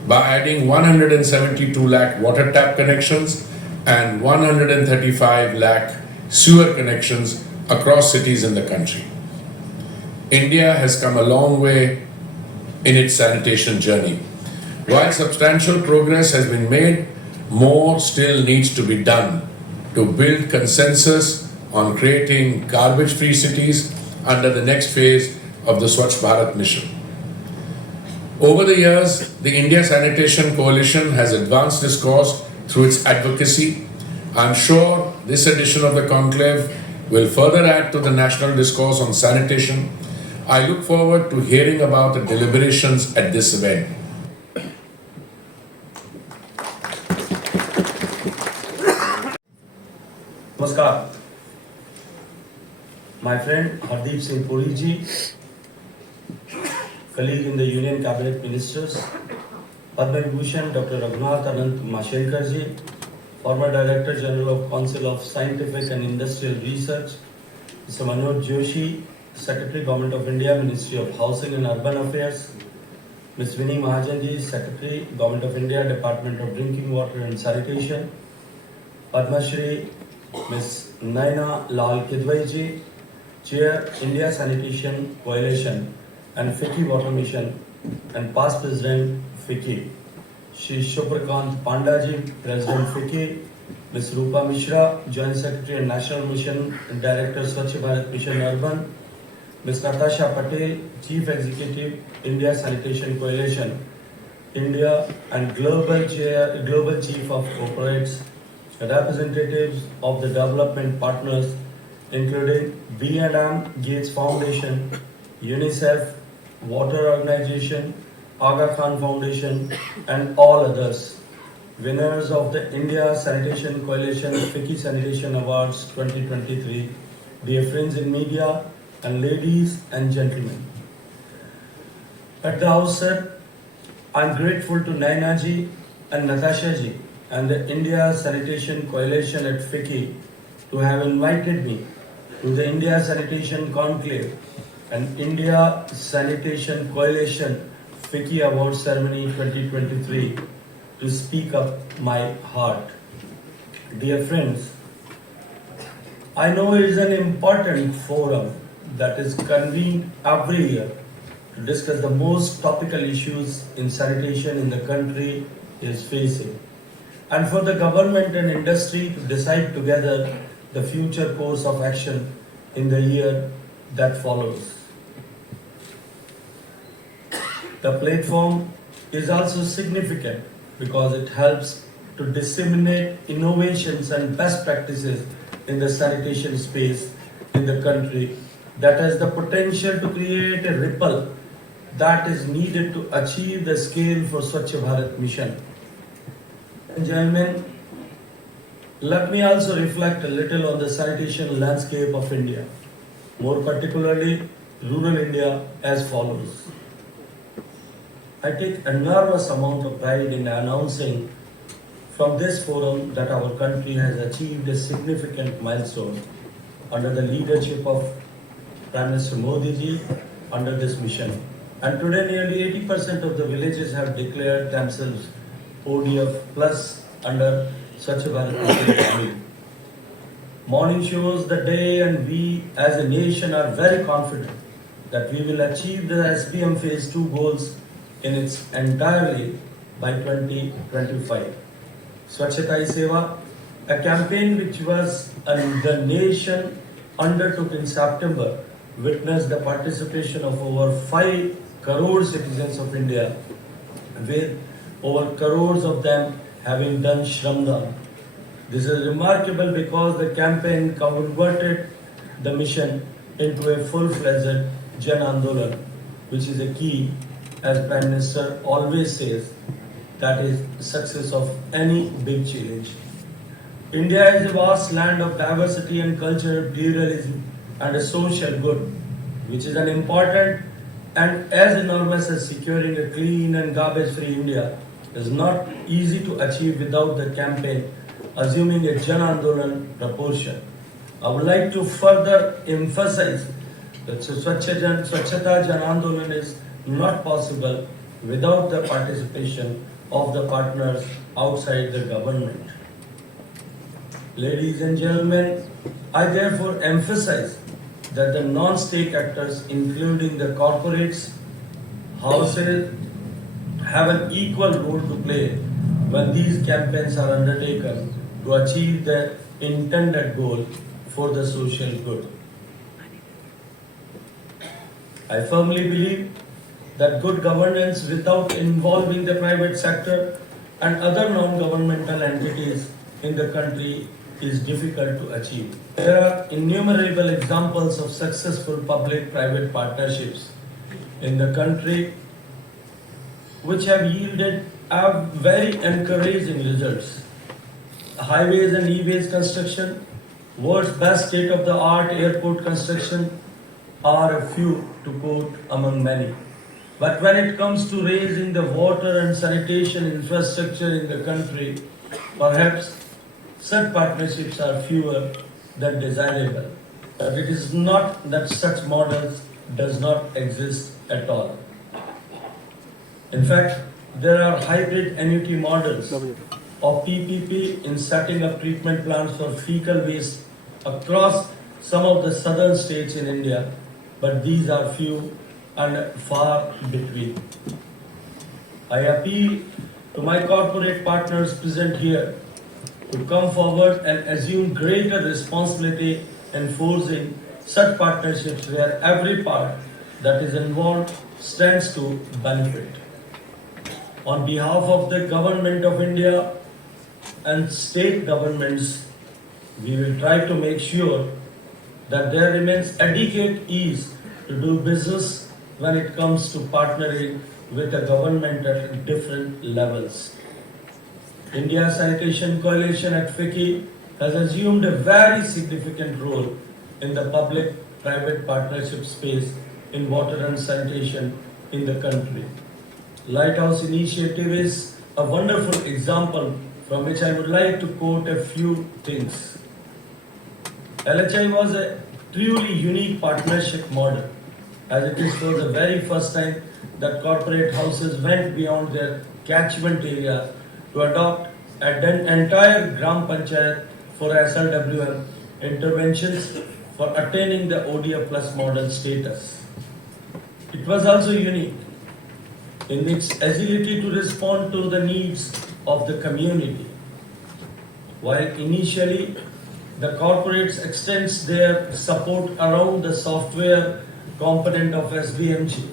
by adding 172 lakh water tap connections and 135 lakh sewer connections across cities in the country. India has come a long way in its sanitation journey. While substantial progress has been made, more still needs to be done to build consensus on creating garbage-free cities under the next phase of the Swachh Bharat mission. Over the years, the India Sanitation Coalition has advanced this cause through its advocacy. I am sure this edition of the conclave will further add to the national discourse on sanitation. I look forward to hearing about the deliberations at this event. Namaskar. My friend Hardeep Singh Puri ji, colleague in the Union Cabinet Ministers, Padma Vibhushan Dr. Raghunath Anant Mashelkar ji, former Director General of Council of Scientific and Industrial Research, Mr. Manoj Joshi, Secretary Government of India, Ministry of Housing and Urban Affairs, Ms. Vinnie Mahajan ji, Secretary Government of India, Department of Drinking Water and Sanitation, Padma Shri Ms. Naina Lal Kidwai ji, Chair India Sanitation Coalition and FICCI Water Mission and past President FICCI, Shri Shubhrakant Panda ji, President FICCI, Ms. Rupa Mishra, Joint Secretary and National Mission and Director Swachh Bharat Mission Urban, Ms. Natasha Patel, Chief Executive India Sanitation Coalition, India and Global Chief of Corporates, representatives of the development partners including B&M Gates Foundation, UNICEF, Water Organization, Aga Khan Foundation and all others. Winners of the India Sanitation Coalition FICCI Sanitation Awards 2023, dear friends in media and ladies and gentlemen. At the outset, I am grateful to Naina ji and Natasha ji and the India Sanitation Coalition at FICCI to have invited me to the India Sanitation Conclave and India Sanitation Coalition FICCI Award Ceremony 2023 to speak up my heart. Dear friends, I know it is an important forum that is convened every year to discuss the most topical issues in sanitation in the country is facing, and for the government and industry to decide together the future course of action in the year that follows. The platform is also significant because it helps to disseminate innovations and best practices in the sanitation space in the country that has the potential to create a ripple that is needed to achieve the scale for Swachh Bharat mission. And gentlemen, let me also reflect a little on the sanitation landscape of India, more particularly rural India, as follows. I take enormous amount of pride in announcing from this forum that our country has achieved a significant milestone under the leadership of Prime Minister Modi ji under this mission. And today nearly 80% of the villages have declared themselves ODF plus under Swachh Bharat mission. Morning shows the day and we as a nation are very confident that we will achieve the SBM phase 2 goals in its entirely by 2025. Swachhata Hi Seva, a campaign which was the nation undertook in September, witnessed the participation of over 5 crore citizens of India, with over crores of them having done Shramdan. This is remarkable because the campaign converted the mission into a full-fledged Jan Andolan, which is a key as Prime Minister always says, that is success of any big change. India is a vast land of diversity and cultural pluralism and a social good, which is an important and as enormous as securing a clean and garbage-free India is not easy to achieve without the campaign assuming a Jan Andolan proportion. I would like to further emphasize that Swachhata Jan Andolan is not possible without the participation of the partners outside the government. Ladies and gentlemen, I therefore emphasize that the non-state actors, including the corporates, houses, have an equal role to play when these campaigns are undertaken to achieve their intended goal for the social good. I firmly believe that good governance without involving the private sector and other non-governmental entities in the country is difficult to achieve. There are innumerable examples of successful public-private partnerships in the country which have yielded very encouraging results. Highways and e-ways construction, world's best state-of-the-art airport construction are a few to quote among many. But when it comes to raising the water and sanitation infrastructure in the country, perhaps such partnerships are fewer than desirable. But it is not that such models does not exist at all. In fact, there are hybrid annuity models of PPP in setting up treatment plants for fecal waste across some of the southern states in India, but these are few and far between. I appeal to my corporate partners present here to come forward and assume greater responsibility in forging such partnerships where every part that is involved stands to benefit. On behalf of the Government of India and state governments, we will try to make sure that there remains adequate ease to do business when it comes to partnering with the government at different levels. India Sanitation Coalition at FICCI has assumed a very significant role in the public-private partnership space in water and sanitation in the country. Lighthouse Initiative is a wonderful example from which I would like to quote a few things. LHI was a truly unique partnership model, as it is for the very first time that corporate houses went beyond their catchment area to adopt an entire Gram Panchayat for SLWM interventions for attaining the ODF Plus model status. It was also unique in its agility to respond to the needs of the community. While initially the corporates extends their support around the software component of SBMG,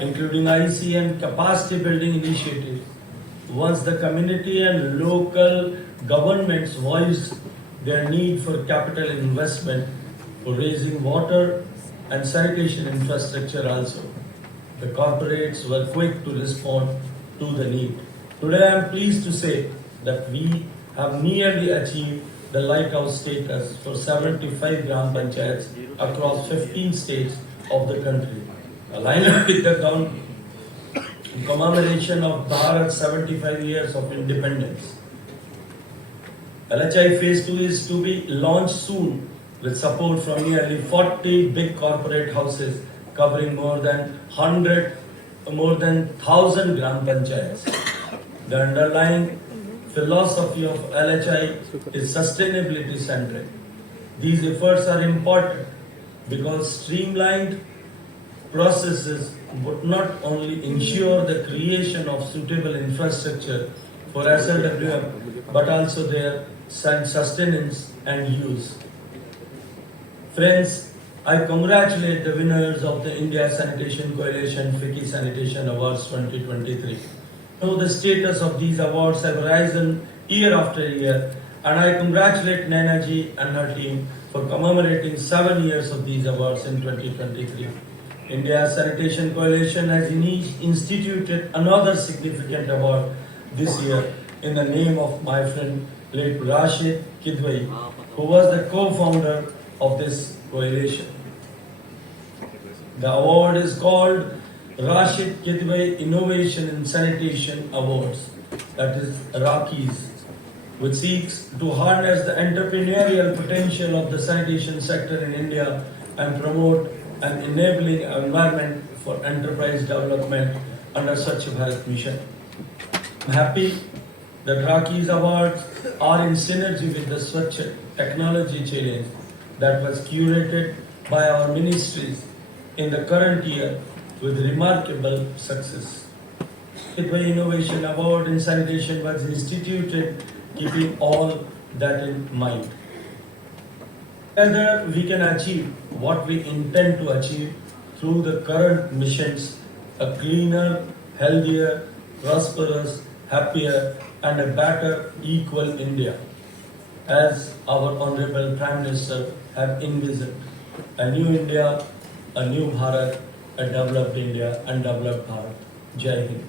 including IC and capacity building initiatives, once the community and local governments voiced their need for capital investment for raising water and sanitation infrastructure also, the corporates were quick to respond to the need. Today I am pleased to say that we have nearly achieved the lighthouse status for 75 Gram Panchayats across 15 states of the country. Aligned with the count in commemoration of Bharat's 75 years of independence. LHI Phase 2 is to be launched soon with support from nearly 40 big corporate houses covering more than 1,000 Gram Panchayats. The underlying philosophy of LHI is sustainability centric. These efforts are important because streamlined processes would not only ensure the creation of suitable infrastructure for SLWM but also their sustenance and use. Friends, I congratulate the winners of the India Sanitation Coalition FICCI Sanitation Awards 2023. Now the status of these awards have risen year after year, and I congratulate Naina ji and her team for commemorating 7 years of these awards in 2023. India Sanitation Coalition has instituted another significant award this year in the name of my friend late Rashid Kidwai, who was the co-founder of this coalition. The award is called Rashid Kidwai Innovation in Sanitation Awards, that is RAKIs, which seeks to harness the entrepreneurial potential of the sanitation sector in India and promote an enabling environment for enterprise development under such a Bharat mission. I'm happy that RAKIs awards are in synergy with the Swachh Technology Challenge that was curated by our ministries in the current year with remarkable success. Kidwai Innovation Award in Sanitation was instituted keeping all that in mind. Whether we can achieve what we intend to achieve through the current missions, a cleaner, healthier, prosperous, happier, and a better, equal India, as our Honorable Prime Minister have envisioned, a new India, a new Bharat, a developed India, and developed Bharat. Jai Hind.